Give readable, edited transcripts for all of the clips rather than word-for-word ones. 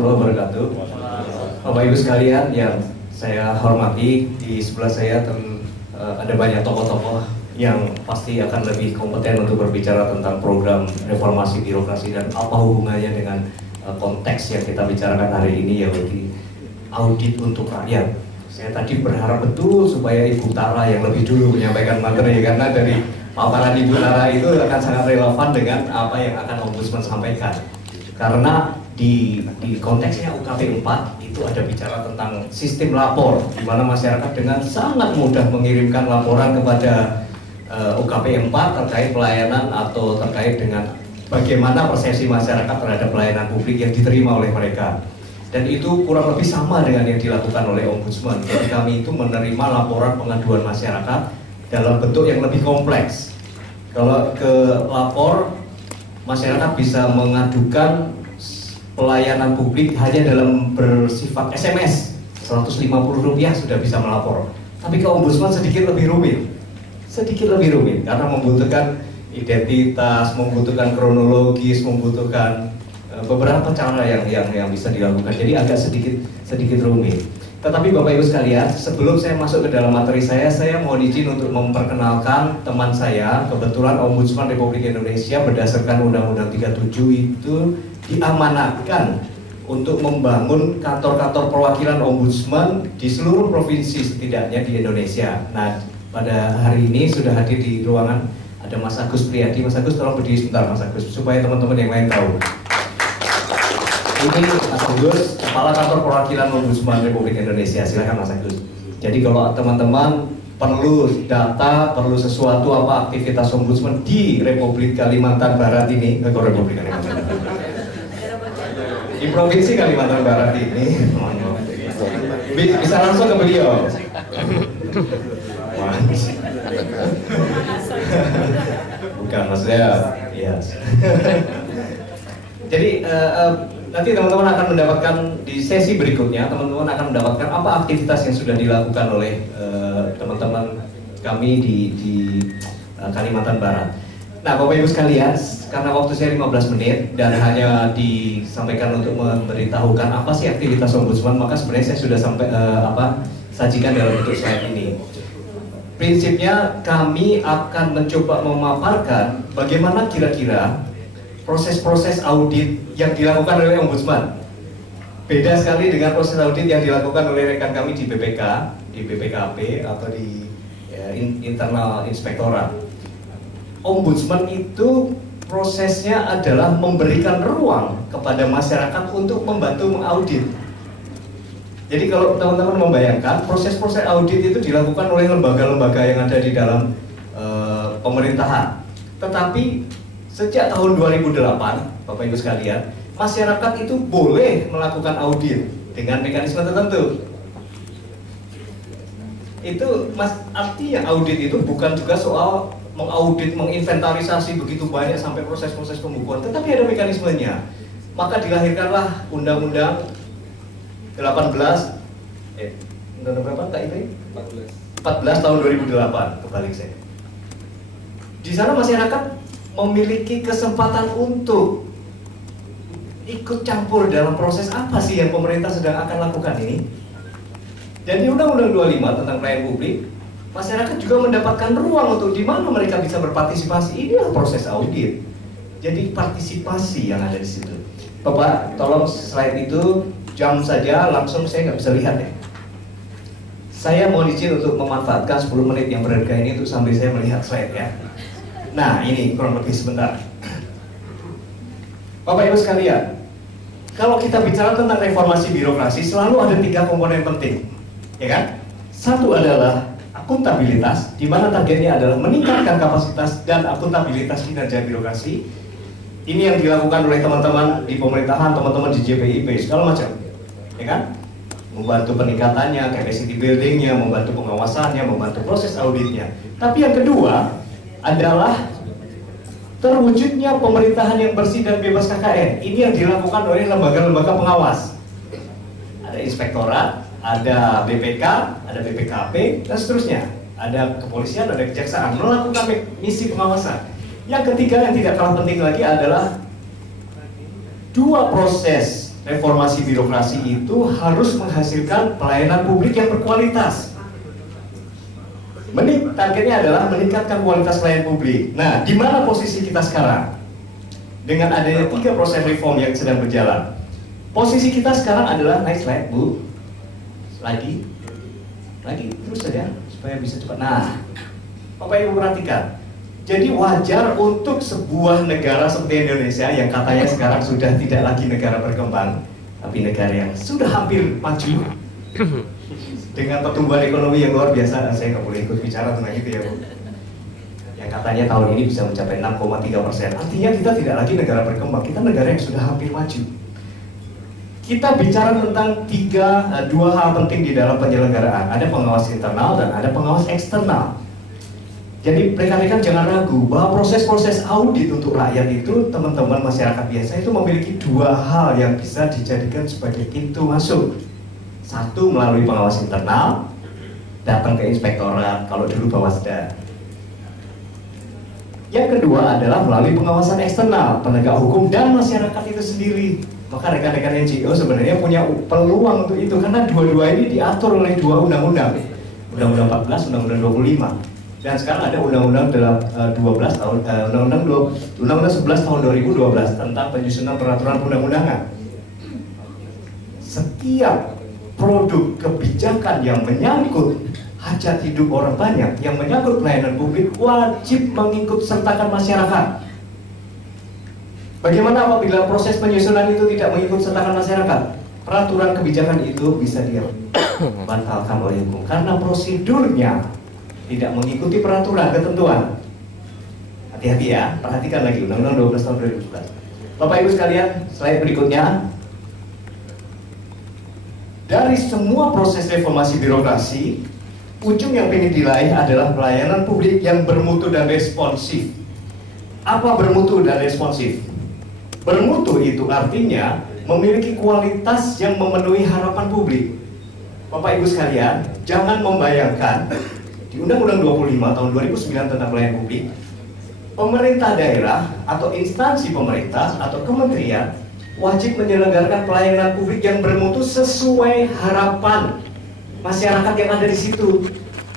warahmatullahi wabarakatuh. Bapak Ibu sekalian yang saya hormati, di sebelah saya ada banyak tokoh-tokoh yang pasti akan lebih kompeten untuk berbicara tentang program reformasi birokrasi dan apa hubungannya dengan konteks yang kita bicarakan hari ini, yaitu audit untuk rakyat. Saya tadi berharap betul supaya Ibu Tara yang lebih dulu menyampaikan materi, karena dari paparan Ibu Tara itu akan sangat relevan dengan apa yang akan Ombudsman sampaikan. Karena di konteksnya UKP 4 itu ada bicara tentang sistem lapor, di mana masyarakat dengan sangat mudah mengirimkan laporan kepada UKP 4 terkait pelayanan atau terkait dengan bagaimana persepsi masyarakat terhadap pelayanan publik yang diterima oleh mereka. Dan itu kurang lebih sama dengan yang dilakukan oleh Ombudsman. Jadi kami itu menerima laporan pengaduan masyarakat dalam bentuk yang lebih kompleks. Kalau ke lapor, masyarakat bisa mengadukan pelayanan publik hanya dalam bersifat SMS, Rp150 sudah bisa melapor. Tapi ke Ombudsman sedikit lebih rumit, karena membutuhkan identitas, membutuhkan kronologis, membutuhkan beberapa cara yang bisa dilakukan. Jadi agak sedikit rumit. Tetapi Bapak Ibu sekalian, sebelum saya masuk ke dalam materi saya mohon izin untuk memperkenalkan teman saya. Kebetulan Ombudsman Republik Indonesia berdasarkan Undang-Undang 37 itu diamanatkan untuk membangun kantor-kantor perwakilan Ombudsman di seluruh provinsi setidaknya di Indonesia. Nah, pada hari ini sudah hadir di ruangan ada Mas Agus Priyadi. Mas Agus, tolong berdiri sebentar Mas Agus, supaya teman-teman yang lain tahu. Ini Mas Agus, Kepala Kantor Perwakilan Ombudsman Republik Indonesia. Silakan Mas Agus. Jadi kalau teman-teman perlu data, perlu sesuatu apa aktivitas Ombudsman di Republik Kalimantan Barat ini, di Provinsi Kalimantan Barat ini, bisa langsung ke beliau. Bukan maksudnya, ya. Jadi nanti teman-teman akan mendapatkan di sesi berikutnya, teman-teman akan mendapatkan apa aktivitas yang sudah dilakukan oleh teman-teman kami di Kalimantan Barat. Nah, Bapak Ibu sekalian, karena waktu saya 15 menit dan hanya disampaikan untuk memberitahukan apa sih aktivitas Ombudsman, maka sebenarnya saya sudah sajikan dalam bentuk slide ini. Prinsipnya kami akan mencoba memaparkan bagaimana kira-kira proses-proses audit yang dilakukan oleh Ombudsman. Beda sekali dengan proses audit yang dilakukan oleh rekan kami di BPK, di BPKP atau di internal inspektorat. Ombudsman itu prosesnya adalah memberikan ruang kepada masyarakat untuk membantu mengaudit. Jadi kalau teman-teman membayangkan, proses-proses audit itu dilakukan oleh lembaga-lembaga yang ada di dalam pemerintahan. Tetapi sejak tahun 2008, Bapak Ibu sekalian, masyarakat itu boleh melakukan audit dengan mekanisme tertentu. Itu artinya audit itu bukan juga soal mengaudit, menginventarisasi begitu banyak sampai proses-proses pembukuan, tetapi ada mekanismenya. Maka dilahirkanlah Undang-Undang 14 tahun 2008, kebalik saya. Di sana masyarakat memiliki kesempatan untuk ikut campur dalam proses apa sih yang pemerintah sedang akan lakukan ini. Dan di Undang-Undang 25 tentang pelayanan publik, masyarakat juga mendapatkan ruang untuk di mana mereka bisa berpartisipasi. Inilah proses audit. Jadi partisipasi yang ada di situ. Bapak, tolong slide itu jam saja, langsung saya nggak bisa lihat ya. Saya mohon izin untuk memanfaatkan 10 menit yang berharga ini untuk sambil saya melihat slide ya. Nah, ini kurang lebih sebentar. Bapak Ibu sekalian, kalau kita bicara tentang reformasi birokrasi, selalu ada 3 komponen penting, ya kan? Satu adalah akuntabilitas, di mana targetnya adalah meningkatkan kapasitas dan akuntabilitas kinerja birokrasi. Ini yang dilakukan oleh teman-teman di pemerintahan, teman-teman di JPIP, segala macam, ya kan? Membantu peningkatannya, capacity buildingnya, membantu pengawasannya, membantu proses auditnya. Tapi yang kedua adalah terwujudnya pemerintahan yang bersih dan bebas KKN. Ini yang dilakukan oleh lembaga-lembaga pengawas. Ada inspektorat, ada BPK, ada BPKP, dan seterusnya. Ada kepolisian, ada kejaksaan melakukan misi pengawasan. Yang ketiga yang tidak kalah penting lagi adalah 2 proses reformasi birokrasi itu harus menghasilkan pelayanan publik yang berkualitas. Targetnya adalah meningkatkan kualitas pelayanan publik. Nah, di mana posisi kita sekarang? Dengan adanya 3 proses reform yang sedang berjalan. Posisi kita sekarang adalah, next slide Bu. Lagi, terus saja supaya bisa cepat. Nah, Bapak Ibu perhatikan. Jadi wajar untuk sebuah negara seperti Indonesia yang katanya sekarang sudah tidak lagi negara berkembang, tapi negara yang sudah hampir maju dengan pertumbuhan ekonomi yang luar biasa. Saya nggak boleh ikut bicara tentang itu ya Bu. Yang katanya tahun ini bisa mencapai 6,3%. Artinya kita tidak lagi negara berkembang, kita negara yang sudah hampir maju. Kita bicara tentang dua hal penting di dalam penyelenggaraan. Ada pengawas internal dan ada pengawas eksternal. Jadi rekan-rekan jangan ragu bahwa proses-proses audit untuk rakyat itu, teman-teman masyarakat biasa itu memiliki 2 hal yang bisa dijadikan sebagai pintu masuk. Satu melalui pengawas internal, datang ke inspektorat, kalau dulu Bawasda. Yang kedua adalah melalui pengawasan eksternal, penegak hukum dan masyarakat itu sendiri. Maka rekan-rekan NGO sebenarnya punya peluang untuk itu, karena dua-dua ini diatur oleh 2 undang-undang. Undang-undang 14, Undang-undang 25. Dan sekarang ada Undang-Undang 11 tahun 2012 tentang penyusunan peraturan perundang-undangan. Setiap produk kebijakan yang menyangkut hajat hidup orang banyak, yang menyangkut pelayanan publik, wajib mengikut sertakan masyarakat. Bagaimana apabila proses penyusunan itu tidak mengikut sertakan masyarakat? Peraturan kebijakan itu bisa dibatalkan oleh hukum karena prosedurnya tidak mengikuti peraturan ketentuan. Hati-hati ya, perhatikan lagi Undang-Undang 12 tahun 2011. Bapak Ibu sekalian, slide berikutnya. Dari semua proses reformasi birokrasi, ujung yang ingin diraih adalah pelayanan publik yang bermutu dan responsif. Apa bermutu dan responsif? Bermutu itu artinya memiliki kualitas yang memenuhi harapan publik. Bapak Ibu sekalian, jangan membayangkan di Undang-Undang 25 tahun 2009 tentang pelayanan publik, pemerintah daerah atau instansi pemerintah atau kementerian wajib menyelenggarakan pelayanan publik yang bermutu sesuai harapan masyarakat yang ada di situ.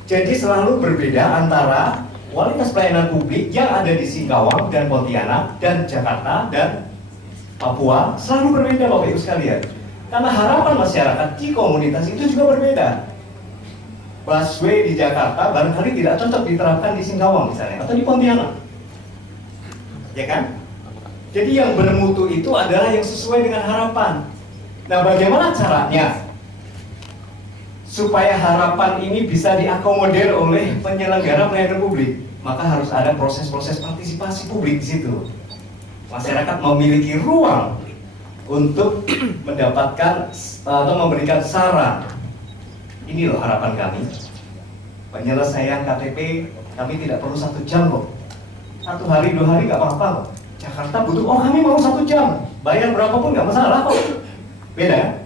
Jadi selalu berbeda antara kualitas pelayanan publik yang ada di Singkawang dan Pontianak dan Jakarta dan Papua, selalu berbeda Bapak Ibu sekalian. Karena harapan masyarakat di komunitas itu juga berbeda. Busway di Jakarta barangkali tidak cocok diterapkan di Singkawang misalnya, atau di Pontianak, ya kan? Jadi yang bermutu itu adalah yang sesuai dengan harapan. Nah, bagaimana caranya supaya harapan ini bisa diakomodir oleh penyelenggara pelayanan publik? Maka harus ada proses-proses partisipasi publik di situ. Masyarakat memiliki ruang untuk mendapatkan atau memberikan saran. Ini loh harapan kami. Penyelesaian KTP kami tidak perlu 1 jam kok. 1 hari 2 hari nggak apa-apa kok. Jakarta butuh, oh kami mau 1 jam. Bayar berapapun nggak masalah kok. Beda.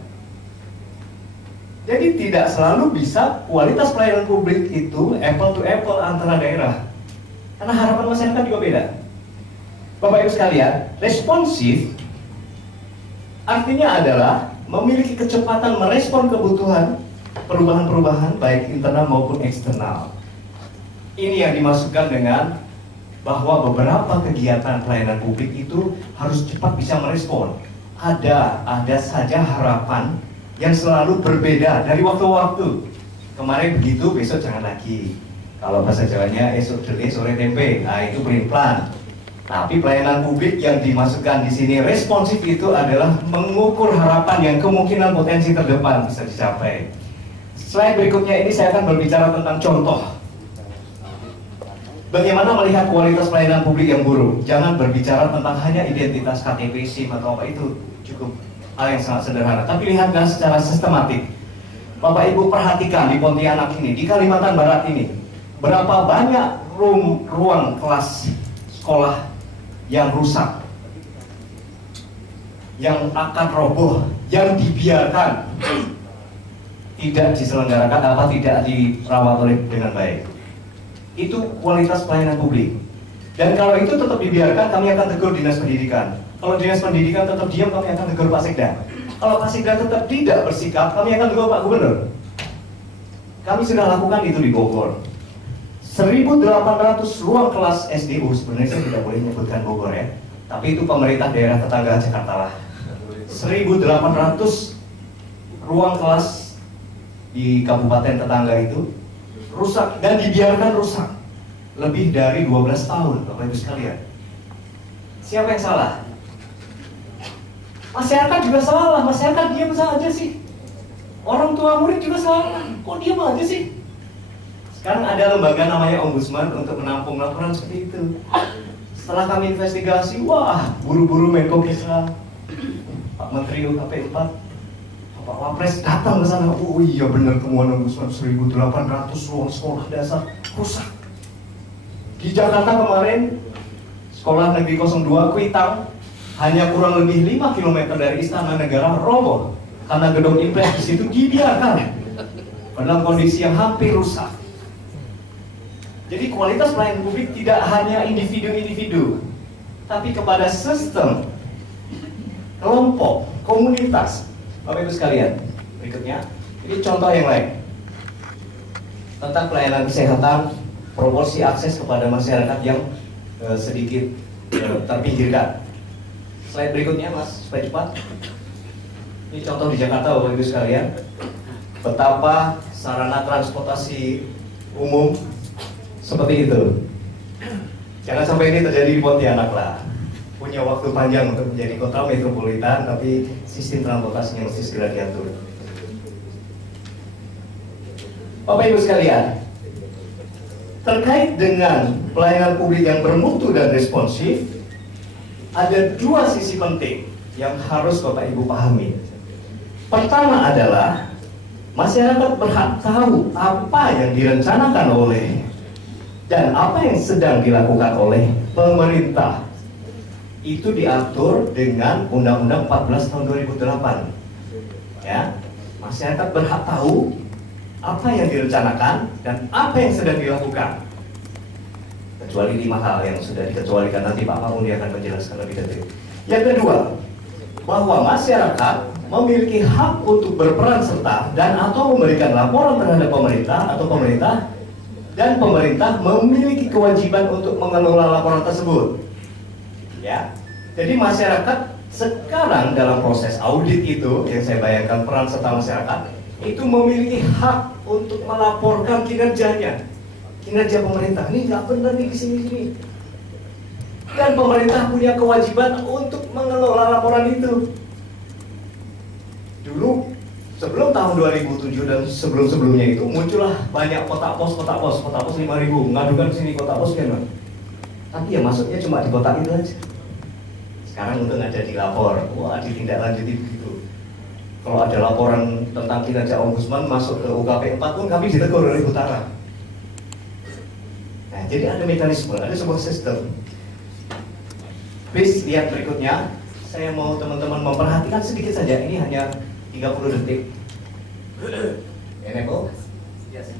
Jadi tidak selalu bisa kualitas pelayanan publik itu apple to apple antara daerah. Karena harapan masyarakat juga beda. Bapak Ibu sekalian, responsif artinya adalah memiliki kecepatan merespon kebutuhan perubahan-perubahan baik internal maupun eksternal. Ini yang dimaksudkan dengan bahwa beberapa kegiatan pelayanan publik itu harus cepat bisa merespon. Ada saja harapan yang selalu berbeda dari waktu ke waktu. Kemarin begitu, besok jangan lagi. Kalau bahasa Jawanya esok dele sore tempe, nah itu pelin-pelan. Tapi pelayanan publik yang dimasukkan di sini responsif itu adalah mengukur harapan yang kemungkinan potensi terdepan bisa dicapai. Slide berikutnya ini saya akan berbicara tentang contoh. Bagaimana melihat kualitas pelayanan publik yang buruk? Jangan berbicara tentang hanya identitas KTP, SIM atau apa, itu cukup hal yang sangat sederhana. Tapi lihatlah secara sistematik. Bapak Ibu perhatikan di Pontianak ini, di Kalimantan Barat ini, berapa banyak ruang kelas sekolah yang rusak, yang akan roboh, yang dibiarkan tidak diselenggarakan tidak dirawat oleh dengan baik. Itu kualitas pelayanan publik. Dan kalau itu tetap dibiarkan, kami akan tegur dinas pendidikan. Kalau dinas pendidikan tetap diam, kami akan tegur Pak Sekda. Kalau Pasigran tetap tidak bersikap, kami akan tunggu Pak Gubernur. Kami sudah lakukan itu di Bogor. 1.800 ruang kelas SDU, sebenarnya saya tidak boleh menyebutkan Bogor ya, tapi itu pemerintah daerah tetangga Jakarta lah. 1.800 ruang kelas di kabupaten tetangga itu rusak dan dibiarkan rusak lebih dari 12 tahun, Bapak Ibu sekalian. Siapa yang salah? Masyarakat juga salah, masyarakat diam saja sih. Orang tua murid juga salah, kok diam aja sih? Sekarang ada lembaga namanya Ombudsman untuk menampung laporan seperti itu. Setelah kami investigasi, wah, buru-buru Menko Kisra, Pak Menteri UKP 4, Pak Wapres datang ke sana. Oh iya benar, temuan Ombudsman 1.800 ruang sekolah dasar rusak. Di Jakarta kemarin, Sekolah Negeri 02 Kuitang, hanya kurang lebih 5 km dari Istana Negara roboh karena gedung impres di situ dibiarkan dalam kondisi yang hampir rusak. Jadi kualitas pelayanan publik tidak hanya individu-individu, tapi kepada sistem, kelompok, komunitas. Bapak Ibu sekalian, berikutnya, ini contoh yang lain tentang pelayanan kesehatan, proporsi akses kepada masyarakat yang sedikit terpinggirkan. Slide berikutnya, Mas, supaya cepat. Ini contoh di Jakarta, Bapak Ibu sekalian, betapa sarana transportasi umum seperti itu. Jangan sampai ini terjadi di Pontianak lah. Punya waktu panjang untuk menjadi kota metropolitan, tapi sistem transportasinya mesti segera diatur. Bapak Ibu sekalian, terkait dengan pelayanan publik yang bermutu dan responsif, ada dua sisi penting yang harus Bapak Ibu pahami. Pertama adalah masyarakat berhak tahu apa yang direncanakan oleh dan apa yang sedang dilakukan oleh pemerintah. Itu diatur dengan Undang-Undang 14 tahun 2008. Ya, masyarakat berhak tahu apa yang direncanakan dan apa yang sedang dilakukan. Kecuali 5 hal yang sudah dikecualikan, nanti Pak Mamundi akan menjelaskan lebih detail. Yang kedua, bahwa masyarakat memiliki hak untuk berperan serta dan atau memberikan laporan terhadap pemerintah atau pemerintah, dan pemerintah memiliki kewajiban untuk mengelola laporan tersebut. Ya, jadi masyarakat sekarang dalam proses audit itu, yang saya bayangkan peran serta masyarakat itu memiliki hak untuk melaporkan kinerjanya, kinerja pemerintah. Ini nggak benar nih di sini. Dan pemerintah punya kewajiban untuk mengelola laporan itu. Dulu sebelum tahun 2007 dan sebelum-sebelumnya itu muncullah banyak kotak pos 5.000, ngadukan sini kotak pos kan, tapi ya masuknya cuma di kotak itu aja. Sekarang untuk ada dilapor, wah ditindaklanjuti begitu. Kalau ada laporan tentang kinerja Ombudsman masuk ke UKP 4 pun kami ditegur oleh Utara. Nah, jadi ada mekanisme, ada sebuah sistem. Please lihat berikutnya. Saya mau teman-teman memperhatikan sedikit saja. Ini hanya 30 detik. Enable? Yes.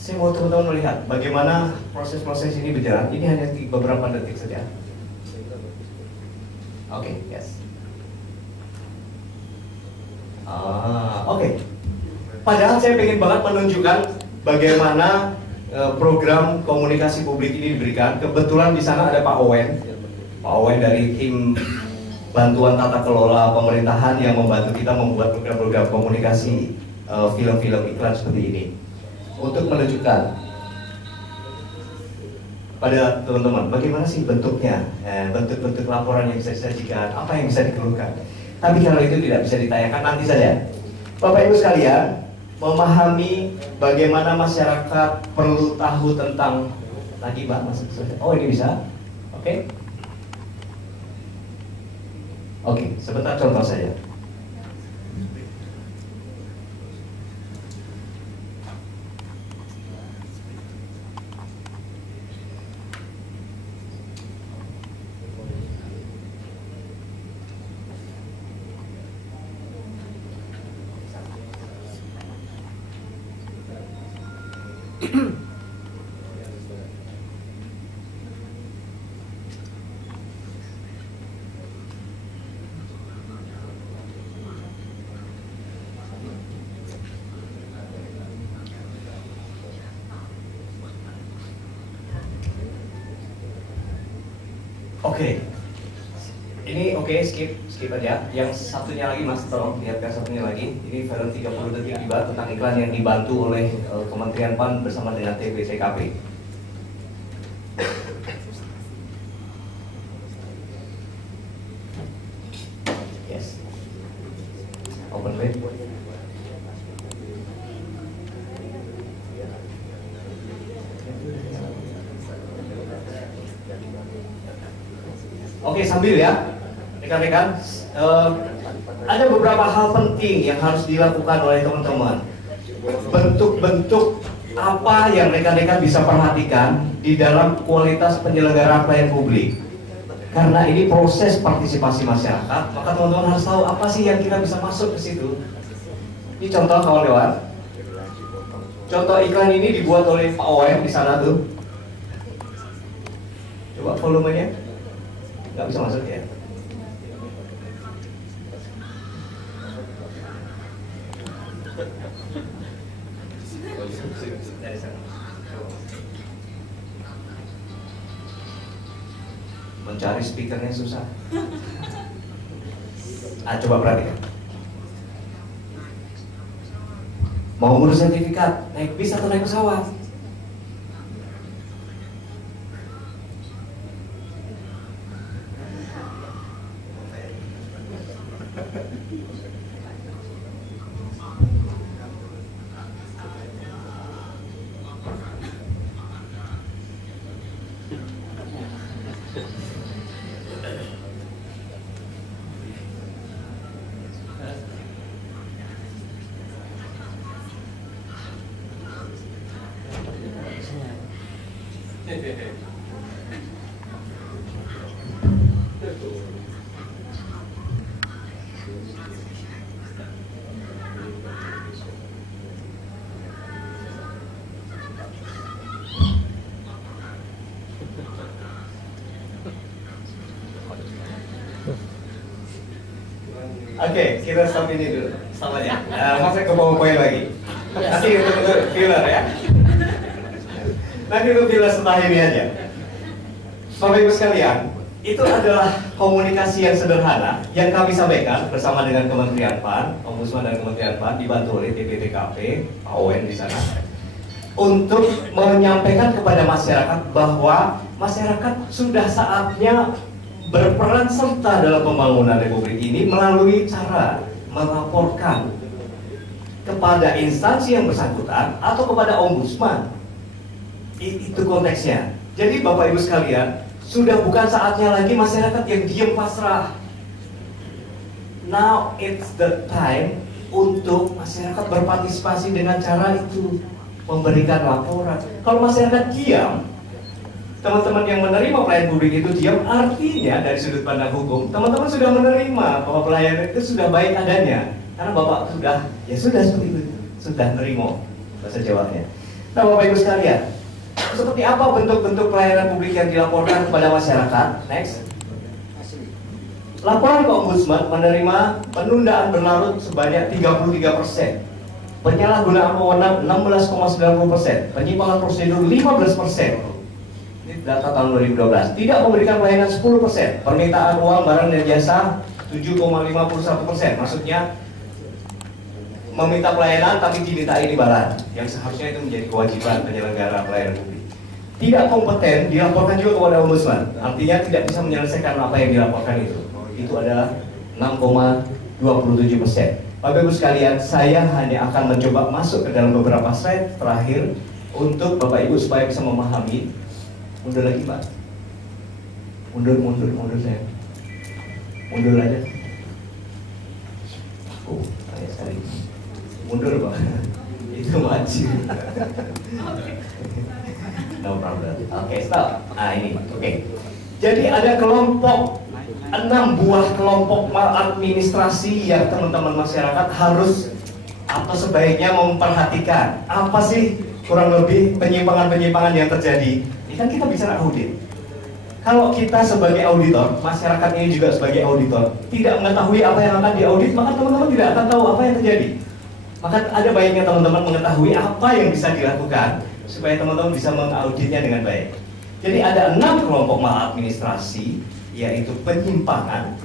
Saya mau teman-teman melihat bagaimana proses-proses ini berjalan. Ini hanya beberapa detik saja. Oke, yes. Oke. Padahal saya ingin banget menunjukkan bagaimana program komunikasi publik ini diberikan. Kebetulan di sana ada Pak Owen dari tim bantuan tata kelola pemerintahan yang membantu kita membuat program-program komunikasi film-film iklan seperti ini untuk menunjukkan pada teman-teman bagaimana sih bentuknya, bentuk-bentuk laporan yang bisa disajikan, apa yang bisa dikeluhkan. Tapi kalau itu tidak bisa ditayangkan, nanti saja. Bapak Ibu sekalian, memahami bagaimana masyarakat perlu tahu tentang lagi Mbak, oh ini bisa, oke? Oke, sebentar contoh saja. Oke. Ini oke, skip aja. Yang satunya lagi Mas, tolong lihatkan satunya lagi. Ini film 30 detik tiba tentang iklan yang dibantu oleh Kementerian PAN bersama dengan TPTKP. Yes. Open web. Oke, sambil ya, rekan-rekan, ada beberapa hal penting yang harus dilakukan oleh teman-teman. Bentuk-bentuk apa yang rekan-rekan bisa perhatikan di dalam kualitas penyelenggaraan pelayanan publik. Karena ini proses partisipasi masyarakat, maka teman-teman harus tahu apa sih yang kita bisa masuk ke situ. Ini contoh kawan-kawan. Contoh iklan ini dibuat oleh Pak Owen di sana tuh. Coba volumenya. Nggak bisa masuk ya. Dari sana. Mencari speakernya susah. Coba perhatikan. Mau ngurus sertifikat, naik bis atau naik pesawat? Oke, kita stop ini dulu. Stop aja. Masa ke bawah poin lagi. Nanti untuk filler ya. Nanti untuk filler setelah ini aja. Bapak Ibu sekalian, itu adalah komunikasi yang sederhana yang kami sampaikan bersama dengan Kementerian PAN, Ombudsman dan Kementerian PAN dibantu oleh TPTKP, Pak Owen di sana, untuk menyampaikan kepada masyarakat bahwa masyarakat sudah saatnya berperan serta dalam pembangunan Republik ini melalui cara melaporkan kepada instansi yang bersangkutan atau kepada ombudsman. Itu konteksnya. Jadi Bapak Ibu sekalian, sudah bukan saatnya lagi masyarakat yang diam pasrah. Now it's the time untuk masyarakat berpartisipasi dengan cara itu, memberikan laporan. Kalau masyarakat diam, teman-teman yang menerima pelayanan publik itu diam, artinya dari sudut pandang hukum, teman-teman sudah menerima bahwa pelayanan itu sudah baik adanya. Karena Bapak sudah, ya sudah seperti itu, sudah nerimo bahasa Jawanya. Nah Bapak Ibu sekalian, seperti apa bentuk-bentuk pelayanan publik yang dilaporkan kepada masyarakat? Next. Laporan ke Ombudsman menerima penundaan berlarut sebanyak 33%, penyalahgunaan wewenang 16,90%, penyimpangan prosedur 15%. Data tahun 2012. Tidak memberikan pelayanan 10%, permintaan uang barang dan jasa 7,51%. Maksudnya meminta pelayanan tapi diminta imbalan, yang seharusnya itu menjadi kewajiban penyelenggara pelayanan publik. Tidak kompeten dilaporkan juga kepada Ombudsman, artinya tidak bisa menyelesaikan apa yang dilaporkan itu. Itu adalah 6,27%. Bapak Ibu sekalian, saya hanya akan mencoba masuk ke dalam beberapa slide terakhir untuk Bapak Ibu supaya bisa memahami. Mundur lagi Pak. Mundur saya. Mundur aja. Oh, saya sekali. Mundur Pak. Itu wajib. No problem. Oke, stop. Nah ini, oke. Jadi ada kelompok 6 buah kelompok maladministrasi yang teman-teman masyarakat harus atau sebaiknya memperhatikan. Apa sih kurang lebih penyimpangan-penyimpangan yang terjadi. Ini kan kita bicara audit. Kalau kita sebagai auditor, masyarakat ini juga sebagai auditor, tidak mengetahui apa yang akan diaudit, maka teman-teman tidak akan tahu apa yang terjadi. Maka ada baiknya teman-teman mengetahui apa yang bisa dilakukan supaya teman-teman bisa mengauditnya dengan baik. Jadi ada 6 kelompok maladministrasi, yaitu penyimpangan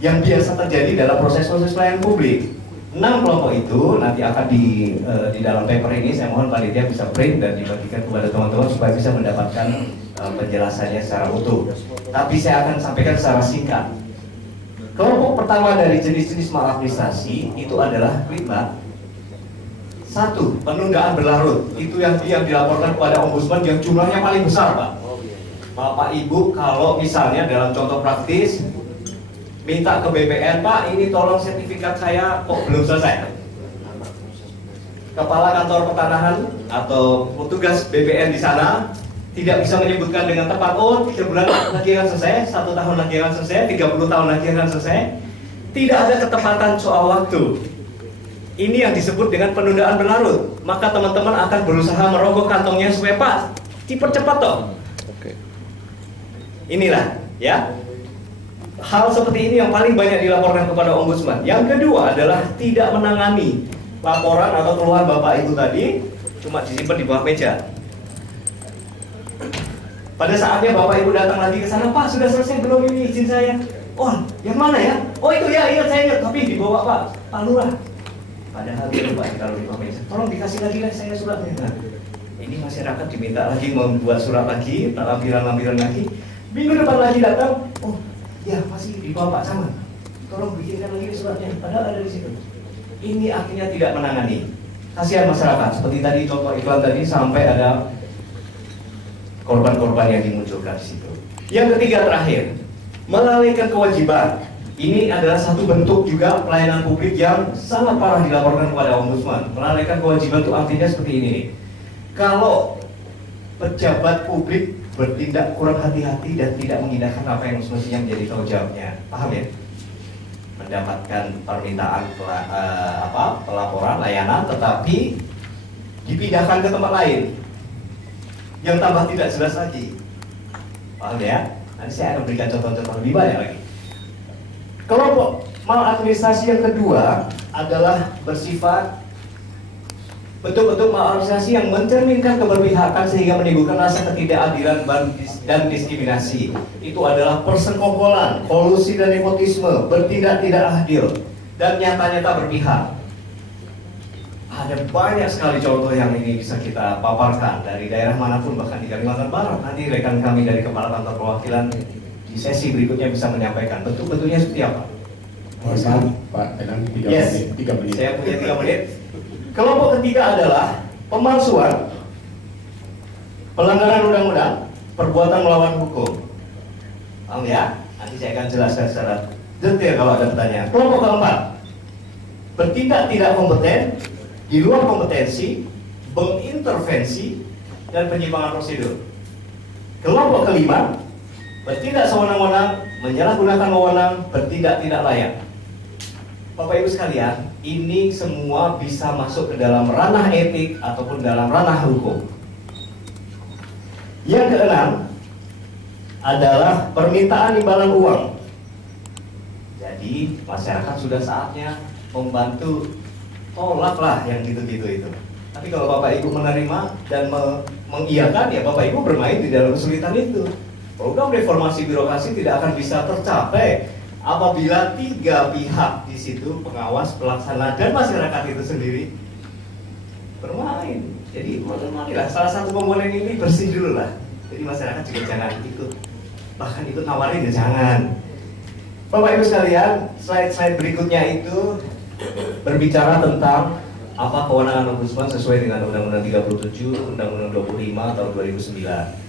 yang biasa terjadi dalam proses-proses pelayanan publik. 6 kelompok itu nanti akan di dalam paper ini, saya mohon panitia bisa print dan dibagikan kepada teman-teman supaya bisa mendapatkan penjelasannya secara utuh. Tapi saya akan sampaikan secara singkat. Kelompok pertama dari jenis-jenis maladministrasi itu adalah 5. 1. Penundaan berlarut. Itu yang dilaporkan kepada Ombudsman yang jumlahnya paling besar, Pak. Bapak Ibu kalau misalnya dalam contoh praktis minta ke BPN, Pak ini tolong sertifikat saya kok belum selesai. Kepala kantor pertanahan atau petugas BPN di sana tidak bisa menyebutkan dengan tepat, oh 3 bulan lagi akan selesai, 1 tahun lagi akan selesai, 30 tahun lagi akan selesai. Tidak ada ketepatan soal waktu. Ini yang disebut dengan penundaan berlarut. Maka teman-teman akan berusaha merogoh kantongnya supaya Pak dipercepat toh. Inilah ya. Hal seperti ini yang paling banyak dilaporkan kepada Ombudsman. Yang kedua adalah tidak menangani laporan atau keluhan Bapak Ibu tadi, cuma disimpan di bawah meja. Pada saatnya Bapak Ibu datang lagi ke sana, Pak sudah selesai belum ini izin saya? Oh, yang mana ya? Oh itu ya, iya saya ingat, tapi dibawa Pak Lurah. Padahal dia lupa ditaruh di bawah meja. Tolong dikasih lagi lah saya suratnya. Nah, ini masyarakat diminta lagi membuat surat lagi, lampiran-lampiran lagi. Minggu depan lagi datang, oh ya masih di bawah Pak Camat. Tolong bikinkan lagi suratnya. Padahal ada di situ. Ini artinya tidak menangani. Kasihan masyarakat. Seperti tadi contoh iklan tadi sampai ada korban-korban yang dimunculkan di situ. Yang ketiga terakhir, melalaikan kewajiban. Ini adalah satu bentuk juga pelayanan publik yang sangat parah dilaporkan kepada Ombudsman. Melalaikan kewajiban itu artinya seperti ini nih. Kalau pejabat publik bertindak kurang hati-hati dan tidak mengindahkan apa yang semestinya menjadi tanggung jawabnya, paham ya? Mendapatkan permintaan pelaporan layanan, tetapi dipindahkan ke tempat lain yang tambah tidak jelas lagi, paham ya? Nanti saya akan berikan contoh-contoh lebih banyak lagi. Kelompok maladministrasi yang kedua adalah bersifat bentuk-bentuk maladministrasi yang mencerminkan keberpihakan sehingga menimbulkan rasa ketidakadilan dan diskriminasi. Itu adalah persekongkolan, kolusi dan nepotisme, bertindak tidak adil, dan nyata-nyata berpihak. Ada banyak sekali contoh yang ini bisa kita paparkan dari daerah manapun, bahkan di Kalimantan Barat. Nanti rekan kami dari Kepala Kantor Perwakilan di sesi berikutnya bisa menyampaikan bentuk-bentuknya seperti apa. Pak, dengan 3 menit. Saya punya 3 menit. Kelompok ketiga adalah pemalsuan, pelanggaran undang-undang, perbuatan melawan hukum. Paham ya? Nanti saya akan jelaskan secara detail kalau ada pertanyaan. Kelompok keempat, bertindak tidak kompeten, di luar kompetensi, mengintervensi, dan penyimpangan prosedur. Kelompok kelima, bertindak sewenang-wenang, menyalahgunakan wewenang, bertindak tidak layak. Bapak Ibu sekalian, ini semua bisa masuk ke dalam ranah etik ataupun dalam ranah hukum. Yang keenam adalah permintaan imbalan uang. Jadi masyarakat sudah saatnya membantu, tolaklah yang gitu-gitu itu. Tapi kalau Bapak Ibu menerima dan mengiyakan, ya Bapak Ibu bermain di dalam kesulitan itu. Program reformasi birokrasi tidak akan bisa tercapai apabila 3 pihak di situ, pengawas, pelaksana, dan masyarakat itu sendiri bermain. Jadi marilah salah satu komponen ini bersih dulu lah. Jadi masyarakat juga jangan ikut, bahkan ikut nawarin ya jangan. Bapak Ibu sekalian, slide-slide berikutnya itu berbicara tentang apa kewenangan Ombudsman sesuai dengan Undang-Undang 37, Undang-Undang 25 tahun 2009.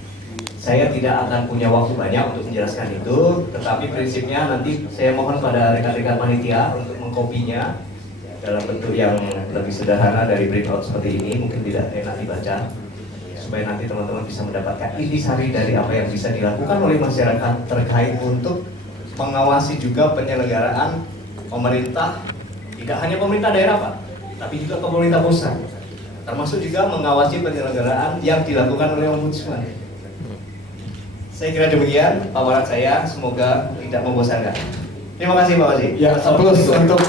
Saya tidak akan punya waktu banyak untuk menjelaskan itu, tetapi prinsipnya nanti saya mohon pada rekan-rekan panitia untuk mengkopinya dalam bentuk yang lebih sederhana dari printout seperti ini, mungkin tidak enak dibaca, supaya nanti teman-teman bisa mendapatkan intisari dari apa yang bisa dilakukan oleh masyarakat terkait untuk mengawasi juga penyelenggaraan pemerintah, tidak hanya pemerintah daerah Pak, tapi juga pemerintah pusat. termasuk juga mengawasi penyelenggaraan yang dilakukan oleh Ombudsman. Saya kira demikian paparan saya, semoga tidak membosankan. Terima kasih Pak Wazir. Ya, aplaus untuk